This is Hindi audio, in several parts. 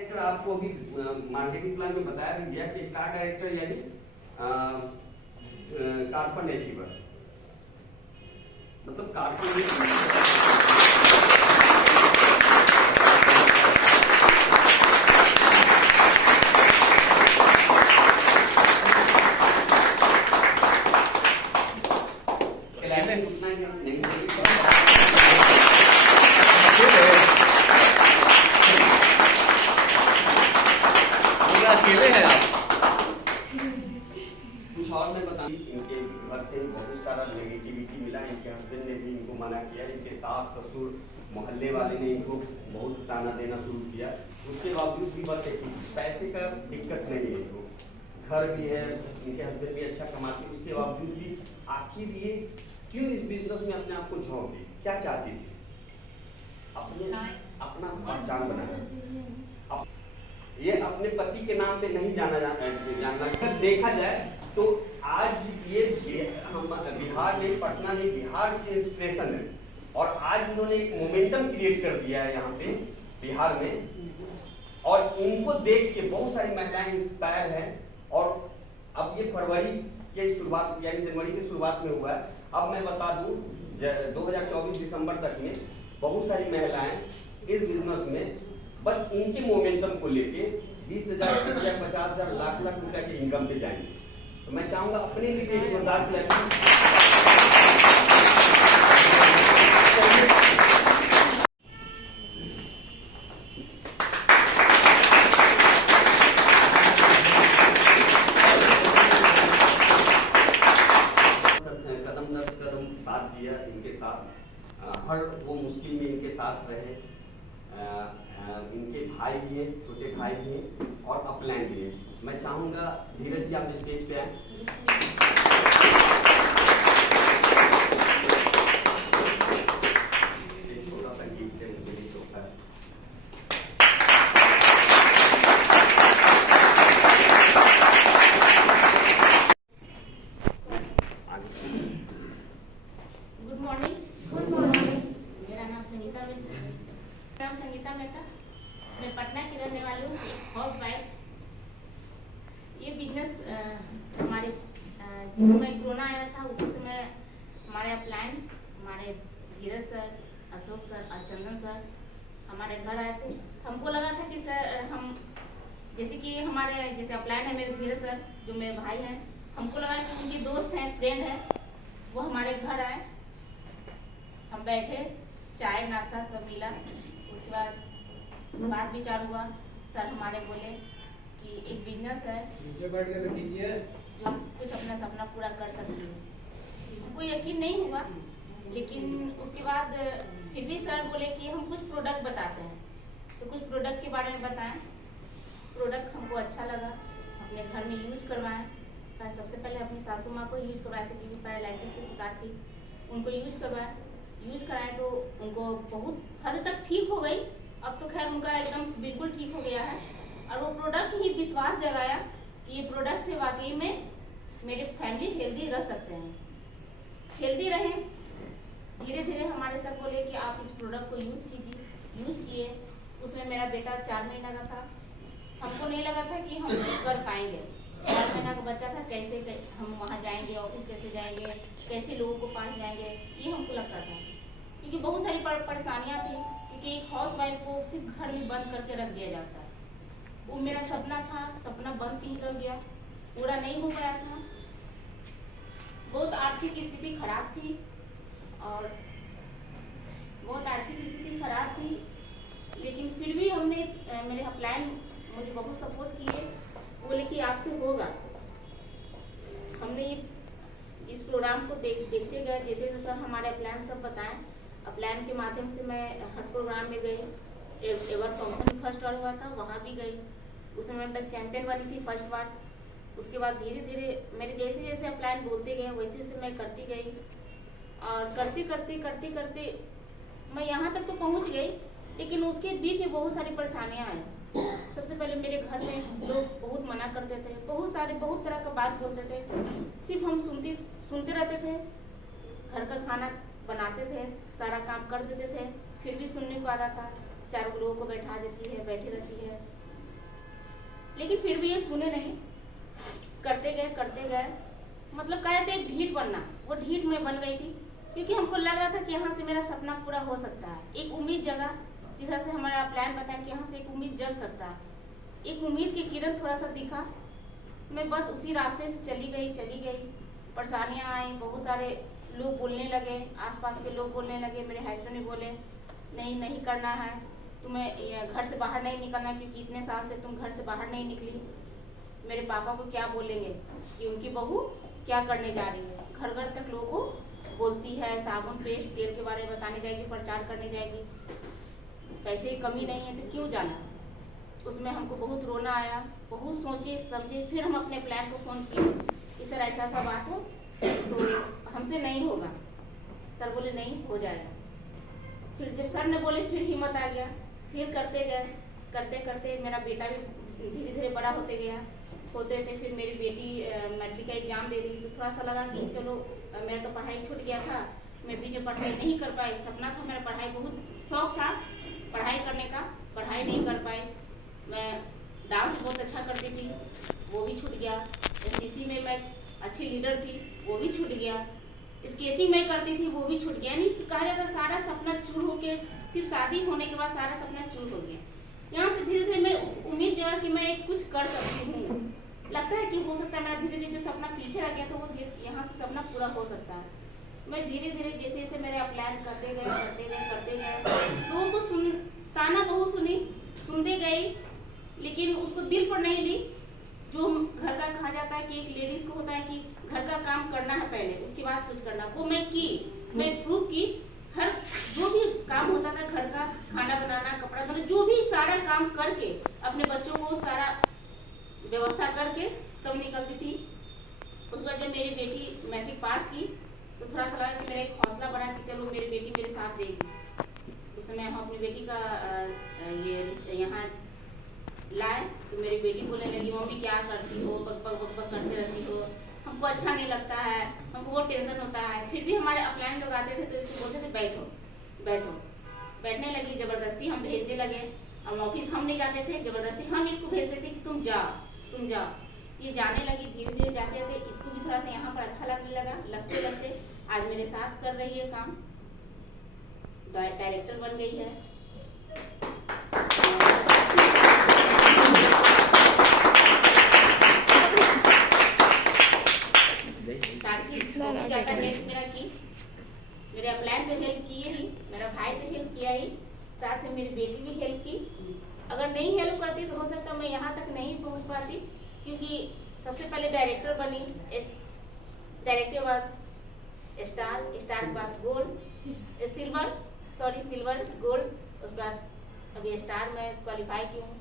डायरेक्टर आपको अभी मार्केटिंग प्लान में बताया भी गया कि स्टार डायरेक्टर यानी कार्पन अचीवर, मतलब अकेले हैं आप। कुछ और मैं बता, इनके घर से बहुत सारा नेगेटिविटी मिला। इनके हस्बैंड ने भी इनको मना किया, इनके सास ससुर मोहल्ले वाले ने इनको बहुत ताना देना शुरू किया। उसके बावजूद भी बस पैसे का दिक्कत नहीं है इनको, घर भी है, इनके हस्बैंड भी अच्छा कमाते हैं, उसके बावजूद भी आखिर ये क्यों इस बिजनेस में अपने आप को झोंक दी? क्या चाहती थी? अपना पहचान बनाना, ये अपने पति के नाम पे नहीं जानना। देखा जाए तो आज ये हम बिहार में, पटना में बिहार के इंस्पिरेशन है, और आज इन्होंने एक मोमेंटम क्रिएट कर दिया है यहाँ पे बिहार में, और इनको देख के बहुत सारी महिलाएं इंस्पायर हैं। और अब ये फरवरी के शुरुआत यानी जनवरी की शुरुआत में हुआ है। अब मैं बता दूं 2024 दिसंबर तक में बहुत सारी महिलाएं इस बिजनेस में बस इनके मोमेंटम को लेके 20,000 या 50,000 लाख रुपया के इनकम पे जाएंगे। तो मैं चाहूंगा अपने लिए एक जोरदार कदम साथ दिया इनके साथ, हर वो मुश्किल में इनके साथ रहे। इनके भाई भी हैं, छोटे भाई भी हैं और अपलाइन भी हैं। मैं चाहूँगा धीरज जी आप स्टेज पे आए। छोटा सा गिफ्ट है उनके लिए, तोहफा है। Good morning. Good morning. मेरा नाम संगीता मेहता, मैं पटना की रहने वाली हूँ, हाउस वाइफ। ये बिजनेस हमारे जिस समय कोरोना आया था उसी समय हमारे अपलाइन, हमारे धीरज सर, अशोक सर और चंदन सर हमारे घर आए थे। हमको लगा था कि सर हम जैसे कि हमारे जैसे अपलाइन है मेरे धीरज सर जो मेरे भाई हैं, हमको लगा कि उनकी दोस्त हैं, फ्रेंड हैं, वो हमारे घर आए। हम बैठे, चाय नाश्ता सब मिला, उसके बाद बात विचार हुआ। सर हमारे बोले कि एक बिजनेस है जो कुछ अपना सपना पूरा कर सकती है। हमको यकीन नहीं हुआ, लेकिन उसके बाद फिर भी सर बोले कि हम कुछ प्रोडक्ट बताते हैं, तो कुछ प्रोडक्ट के बारे में बताएं। प्रोडक्ट हमको अच्छा लगा, अपने घर में यूज करवाएं। सबसे पहले अपनी सासू माँ को यूज करवाए थे क्योंकि पैरालिसिस की शिकार थी, उनको यूज कराएं तो उनको बहुत हद तक ठीक हो गई। अब तो खैर उनका एकदम बिल्कुल ठीक हो गया है, और वो प्रोडक्ट ही विश्वास जगाया कि ये प्रोडक्ट से वाकई में मेरे फैमिली हेल्दी रह सकते हैं, हेल्दी रहें। धीरे धीरे हमारे सर बोले कि आप इस प्रोडक्ट को यूज किए। उसमें मेरा बेटा 4 महीना का था, हमको नहीं लगा था कि हम कर पाएंगे। 4 महीना का बच्चा था, कैसे हम वहाँ जाएंगे, ऑफिस कैसे जाएंगे, कैसे लोगों को पास जाएंगे, ये हमको लगता था। क्योंकि बहुत सारी परेशानियाँ थी, क्योंकि एक हाउस वाइफ को सिर्फ घर में बंद करके रख दिया जाता है। वो मेरा सपना था, सपना बंद ही रह गया, पूरा नहीं हो पाया था। बहुत आर्थिक स्थिति खराब थी, और बहुत आर्थिक स्थिति खराब थी, लेकिन फिर भी हमने मेरे अपलाइन मुझे बहुत सपोर्ट किए, बोले कि आपसे होगा। हमने इस प्रोग्राम को देखते गए, जैसे सर हमारे अपलाइन सब बताएं। अपलाइन के माध्यम से मैं हर प्रोग्राम में गई, एवर फंक्शन में फर्स्ट बार हुआ था, वहाँ भी गई। उस समय मैं चैंपियन वाली थी फर्स्ट बार। उसके बाद धीरे धीरे मेरे जैसे जैसे अपलाइन बोलते गए वैसे वैसे मैं करती गई, और करते मैं यहाँ तक तो पहुँच गई, लेकिन उसके बीच में बहुत सारी परेशानियाँ आई। सबसे पहले मेरे घर में लोग बहुत मना करते थे, बहुत तरह का बात बोलते थे, सिर्फ हम सुनते रहते थे। घर का खाना बनाते थे, सारा काम कर देते थे, फिर भी सुनने को आता था 4 लोगों को बैठा देती है, बैठी रहती है, लेकिन फिर भी ये सुने नहीं, करते गए। मतलब कहते एक ढीठ बनना, वो ढीठ में बन गई थी, क्योंकि हमको लग रहा था कि यहाँ से मेरा सपना पूरा हो सकता है। एक उम्मीद जगा, जिस तरह से हमारा प्लान बताया कि यहाँ से एक उम्मीद जग सकता है, एक उम्मीद की किरण थोड़ा सा दिखा। मैं बस उसी रास्ते से चली गई। परेशानियाँ आई, बहुत सारे लोग बोलने लगे, आसपास के लोग बोलने लगे। मेरे हस्बैंड भी बोले नहीं करना है, तुम्हें घर से बाहर नहीं निकलना, क्योंकि इतने साल से तुम घर से बाहर नहीं निकली। मेरे पापा को क्या बोलेंगे कि उनकी बहू क्या करने जा रही है, घर घर तक लोगों को बोलती है, साबुन पेस्ट तेल के बारे में बताने जाएगी, प्रचार करने जाएगी। पैसे की कमी नहीं है तो क्यों जाना। उसमें हमको बहुत रोना आया, बहुत सोचे समझे, फिर हम अपने प्लान को फ़ोन किए कि सर ऐसा बात है तो हमसे नहीं होगा। सर बोले नहीं हो जाएगा। फिर जब सर ने बोले फिर हिम्मत आ गया, फिर करते गए। करते मेरा बेटा भी धीरे धीरे बड़ा होते गया। फिर मेरी बेटी मैट्रिक का एग्ज़ाम दे दी, तो थोड़ा सा लगा कि चलो मेरा तो पढ़ाई छूट गया था, मैं भी जो पढ़ाई नहीं कर पाई। सपना था मेरा, पढ़ाई बहुत शौक था पढ़ाई करने का, पढ़ाई नहीं कर पाई। मैं डांस बहुत अच्छा करती थी, वो भी छूट गया। एनसीसी में मैं अच्छी लीडर थी, वो भी छूट गया। स्केचिंग मैं करती थी, वो भी छूट गया। नहीं कहा जाता सारा सपना चूर होके, सिर्फ शादी होने के बाद सारा सपना चूर हो गया। यहाँ से धीरे धीरे मैं उम्मीद जगा कि मैं कुछ कर सकती हूँ। लगता है कि हो सकता है मेरा धीरे धीरे जो सपना पीछे रह गया था, वो यहाँ से सपना पूरा हो सकता है। मैं धीरे धीरे जैसे जैसे मेरे प्लान करते गए, लोगों को ताना बहुत सुनते गई, लेकिन उसको दिल पर नहीं ली। जो घर का कहा जाता है कि एक लेडीज को होता है कि घर का काम करना है पहले, उसके बाद कुछ करना, वो मैं प्रूव की। हर जो भी काम होता था घर का, खाना बनाना, कपड़ा धोना, जो भी सारा काम करके अपने बच्चों को सारा व्यवस्था करके तब निकलती थी। उसके बाद जब मेरी बेटी मैट्रिक पास की तो थोड़ा सा लगा कि मेरा एक हौसला बढ़ा कि चलो मेरी बेटी मेरे साथ देगी। उस समय हम अपनी बेटी का ये यहाँ लाए तो मेरी बेटी बोलने लगी मम्मी क्या करती हो, बक करते रहती हो, हमको अच्छा नहीं लगता है, हमको बहुत टेंशन होता है। फिर भी हमारे अपलाइन लोग आते थे तो इसको बोलते थे बैठो। बैठने लगी, ज़बरदस्ती हम भेजने लगे। हम ऑफिस हम नहीं जाते थे, ज़बरदस्ती हम इसको भेजते थे कि तुम जाओ। ये जाने लगी, धीरे धीरे जाते इसको भी थोड़ा सा यहाँ पर अच्छा लगने लगा। लगते आज मेरे साथ कर रही है काम, डायरेक्टर बन गई है। ज़्यादा हेल्प मेरा की, मेरे अपलाइन पे हेल्प किए ही, मेरा भाई तो हेल्प किया ही, साथ में मेरी बेटी भी हेल्प की। अगर नहीं हेल्प करती तो हो सकता मैं यहाँ तक नहीं पहुँच पाती, क्योंकि सबसे पहले डायरेक्टर बनी, डायरेक्टर के बाद स्टार के बाद गोल्ड, सिल्वर गोल्ड, उसके बाद अभी स्टार में क्वालिफाई की हूँ।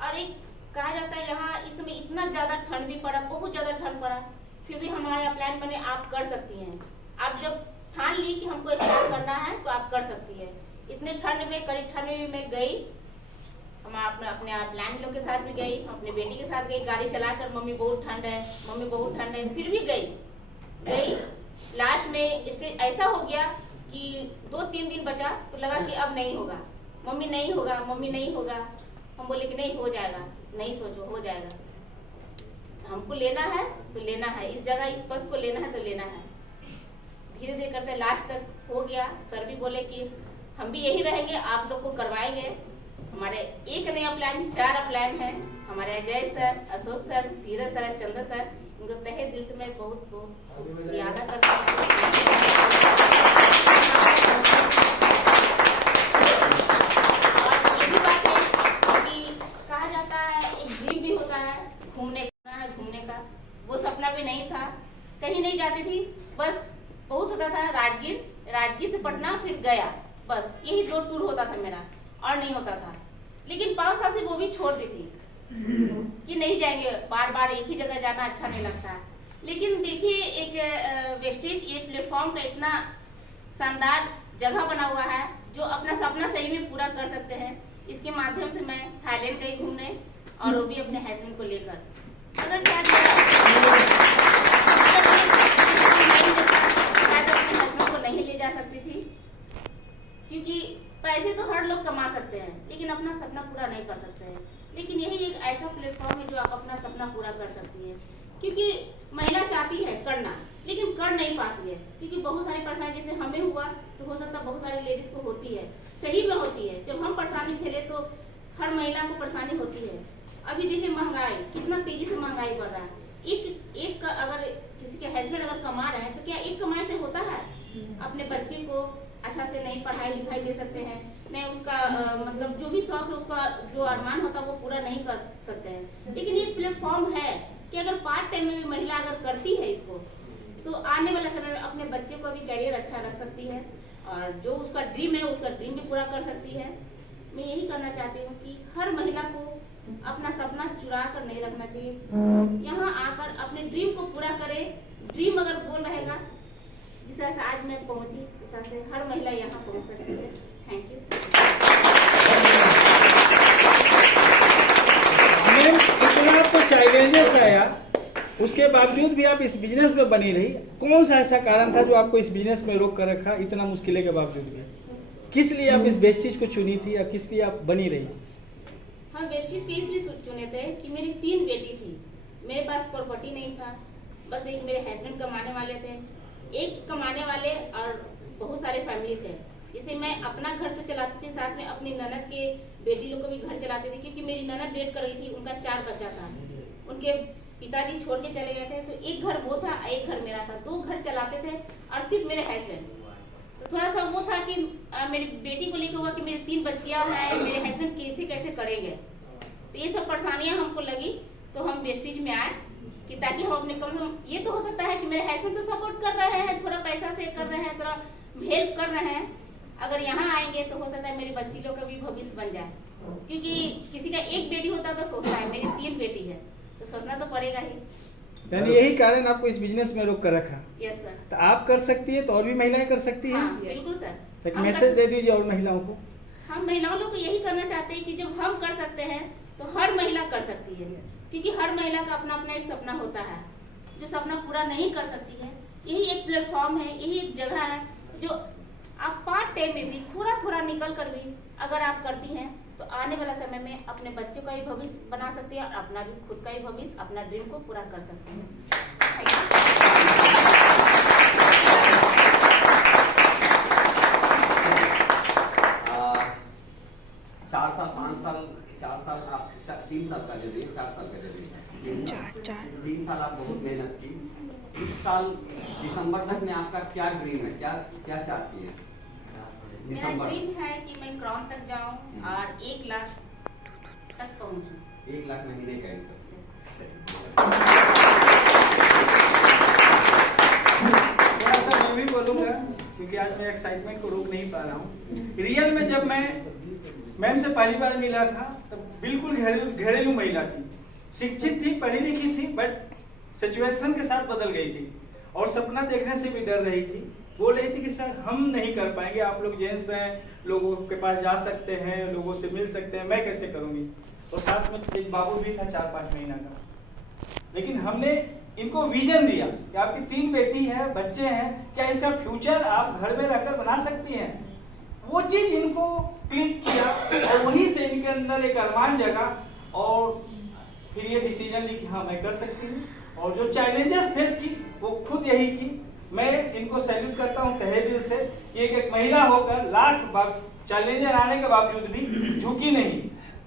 और एक कहा जाता है यहाँ इस समय इतना ज़्यादा ठंड भी पड़ा, बहुत ज़्यादा ठंड पड़ा, फिर भी हमारे प्लान बने आप कर सकती हैं। आप जब ठान ली कि हमको स्टार्ट करना है तो आप कर सकती है। इतने ठंड में, कड़ी ठंड में भी मैं गई, हम अपने प्लान लोग के साथ भी गई, अपने बेटी के साथ गई, गाड़ी चलाकर मम्मी बहुत ठंड है, फिर भी गई। लास्ट में स्टेज ऐसा हो गया कि 2-3 दिन बचा तो लगा कि अब नहीं होगा, मम्मी नहीं होगा। हम बोले कि नहीं हो जाएगा, नहीं सोचो हो जाएगा, हमको लेना है तो लेना है, इस जगह इस पद को लेना है तो लेना है। धीरे धीरे करते लास्ट तक हो गया। सर भी बोले कि हम भी यही रहेंगे, आप लोग को करवाएंगे। हमारे एक नया प्लान 4 प्लान है। हमारे अजय सर, अशोक सर, धीरज सर, चंद्र सर, उनको तहे दिल से मैं बहुत याद करती हूँ। और ये भी बात है कि कहा जाता है एक ड्रीम भी होता है घूमने का, वो सपना भी नहीं था, कहीं नहीं जाती थी, बस बहुत होता था राजगीर से पटना, फिर गया, बस यही 2 टूर होता था मेरा, और नहीं होता था। लेकिन 5 साल से वो भी छोड़ दी थी कि नहीं जाएंगे, बार एक ही जगह जाना अच्छा नहीं लगता। लेकिन देखिए एक वेस्टेज ये प्लेटफॉर्म का इतना शानदार जगह बना हुआ है जो अपना सपना सही में पूरा कर सकते हैं। इसके माध्यम से मैं थाईलैंड गई घूमने, और वो भी अपने हस्बैंड को लेकर। अगर शायद अपने हस्बैंड को नहीं ले जा सकती थी, क्योंकि पैसे तो हर लोग कमा सकते हैं, लेकिन अपना सपना पूरा नहीं कर सकते हैं। लेकिन यही एक ऐसा प्लेटफॉर्म है जो आप अपना सपना पूरा कर सकती है, क्योंकि महिला चाहती है करना, लेकिन कर नहीं पाती है, क्योंकि बहुत सारी परेशानी जैसे हमें हुआ तो हो सकता है बहुत सारी लेडीज को होती है, सही में होती है। जब हम परेशानी झेले तो हर महिला को परेशानी होती है। अभी देखिए महंगाई, कितना तेजी से महंगाई बढ़ रहा है। एक अगर किसी के हस्बैंड अगर कमा रहे हैं तो क्या एक कमाई से होता है? अपने बच्चे को अच्छा से नहीं पढ़ाई लिखाई दे सकते हैं, नहीं उसका मतलब जो भी शौक है, उसका जो अरमान होता है वो पूरा नहीं कर सकते हैं। लेकिन ये प्लेटफॉर्म है कि अगर पार्ट टाइम में भी महिला अगर करती है इसको, तो आने वाले समय में अपने बच्चे को भी करियर अच्छा रख सकती है, और जो उसका ड्रीम है उसका ड्रीम भी पूरा कर सकती है। मैं यही करना चाहती हूँ कि हर महिला को अपना सपना चुरा कर नहीं रखना चाहिए, यहाँ आकर अपने ड्रीम को पूरा करे। ड्रीम अगर गोल रहेगा, जिस तरह से आज मैं पहुंची, उस तरह से हर महिला यहाँ पहुंच सकती है। Thank you. मैम, इतना आपको चैलेंजेस आया, उसके बावजूद भी आप इस बिजनेस में बनी रही। कौन सा ऐसा कारण था जो आपको इस बिजनेस में रोक कर रखा, इतना मुश्किलें के बावजूद भी? किस लिए आप इस वेस्टेज को चुनी थी या किस लिए आप बनी रही? हम वेस्टेज को इसलिए चुने थे कि मेरी 3 बेटी थी, मेरे पास प्रॉपर्टी नहीं था, बस एक मेरे हस्बैंड कमाने वाले थे, एक कमाने वाले और बहुत सारे फैमिली थे। जैसे मैं अपना घर तो चलाती थी, साथ में अपनी ननद के बेटी लोग को भी घर चलाती थी, क्योंकि मेरी ननद डेट कर गई थी, उनका 4 बच्चा था, उनके पिताजी छोड़ के चले गए थे, तो एक घर वो था, एक घर मेरा था, 2 घर चलाते थे, और सिर्फ मेरे हस्बैंड। तो थोड़ा सा वो था कि मेरी बेटी को लेकर हुआ कि मेरी 3 बच्चियां हैं, मेरे हस्बैंड कैसे करेंगे, तो ये सब परेशानियां हमको लगी, तो हम वेस्टेज में आए कि ताकि हम अपने कम से कम, ये तो हो सकता है कि मेरे हस्बैंड तो सपोर्ट कर रहे हैं, थोड़ा पैसा से कर रहे हैं, थोड़ा हेल्प कर रहे हैं, अगर यहाँ आएंगे तो हो सकता है मेरी बच्ची लोग का भी भविष्य बन जाए, क्योंकि किसी का एक बेटी होता तो सोचता है, मेरी 3 बेटी है तो सोचना तो पड़ेगा ही। यानी यही कारण आपको इस बिजनेस में रोक कर रखा? Yes sir. तो आप कर सकती है तो और भी महिलाएं कर सकती हैं? हाँ, बिल्कुल सर। एक मैसेज दे दीजिए और महिलाओं को। हम महिलाओं लोग को यही करना चाहते हैं कि जब हम कर सकते हैं तो हर महिला कर सकती है, क्योंकि हर महिला का अपना अपना एक सपना होता है, जो सपना पूरा नहीं कर सकती है। यही एक प्लेटफॉर्म है, यही एक जगह है जो आप पार्ट टाइम में भी थोड़ा थोड़ा निकल कर भी अगर आप करती हैं तो आने वाला समय में अपने बच्चों का भी भविष्य बना सकती है और अपना भी खुद का भी भविष्य, अपना ड्रीम को पूरा कर सकती है। 4 साल 5 साल 4 साल आप 3 साल का दे दिए, 4 साल का दे दिए, 3 साल आप बहुत मेहनत की। इस साल दिसंबर तक में आपका क्या ड्रीम है, क्या चाहती है? मेरा ड्रीम है कि मैं क्राउन तक जाऊं और 1 लाख तक पहुंचूं। 1 लाख महीने का इनकम। थोड़ा सा मैं भी बोलूँगा, क्योंकि आज मैं एक्साइटमेंट को रोक नहीं पा रहा हूँ। रियल में जब मैं मैम से पहली बार मिला था तब बिल्कुल घरेलू महिला थी, शिक्षित थी, पढ़ी लिखी थी, बट सिचुएशन के साथ बदल गई थी और सपना देखने से भी डर रही थी। बोल रही थी कि सर हम नहीं कर पाएंगे, आप लोग जेंट्स हैं, लोगों के पास जा सकते हैं, लोगों से मिल सकते हैं, मैं कैसे करूँगी। और साथ में एक बाबू भी था 4-5 महीना का। लेकिन हमने इनको विजन दिया कि आपकी 3 बेटी है, बच्चे हैं, क्या इसका फ्यूचर आप घर में रहकर बना सकती हैं। वो चीज़ इनको क्लिक किया और वहीं से इनके अंदर एक अरमान जगा और फिर ये डिसीजन ली कि हाँ मैं कर सकती हूँ। और जो चैलेंजेस फेस की वो खुद यही की। मैं इनको सैल्यूट करता हूँ तहे दिल से कि एक महिला होकर लाख चैलेंजर आने के बावजूद भी झुकी नहीं,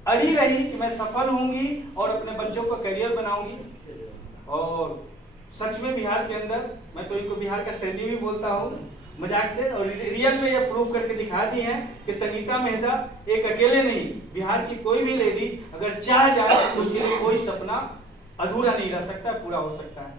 अड़ी रही कि मैं सफल होंगी और अपने बच्चों को करियर बनाऊंगी। और सच में बिहार के अंदर, मैं तो इनको बिहार का सैनी भी बोलता हूँ मजाक से, और रियल में ये प्रूव करके दिखा दी हैं कि संगीता मेहता एक अकेले नहीं, बिहार की कोई भी लेडी अगर चाह जाए तो उसके लिए कोई सपना अधूरा नहीं रह सकता, पूरा हो सकता है।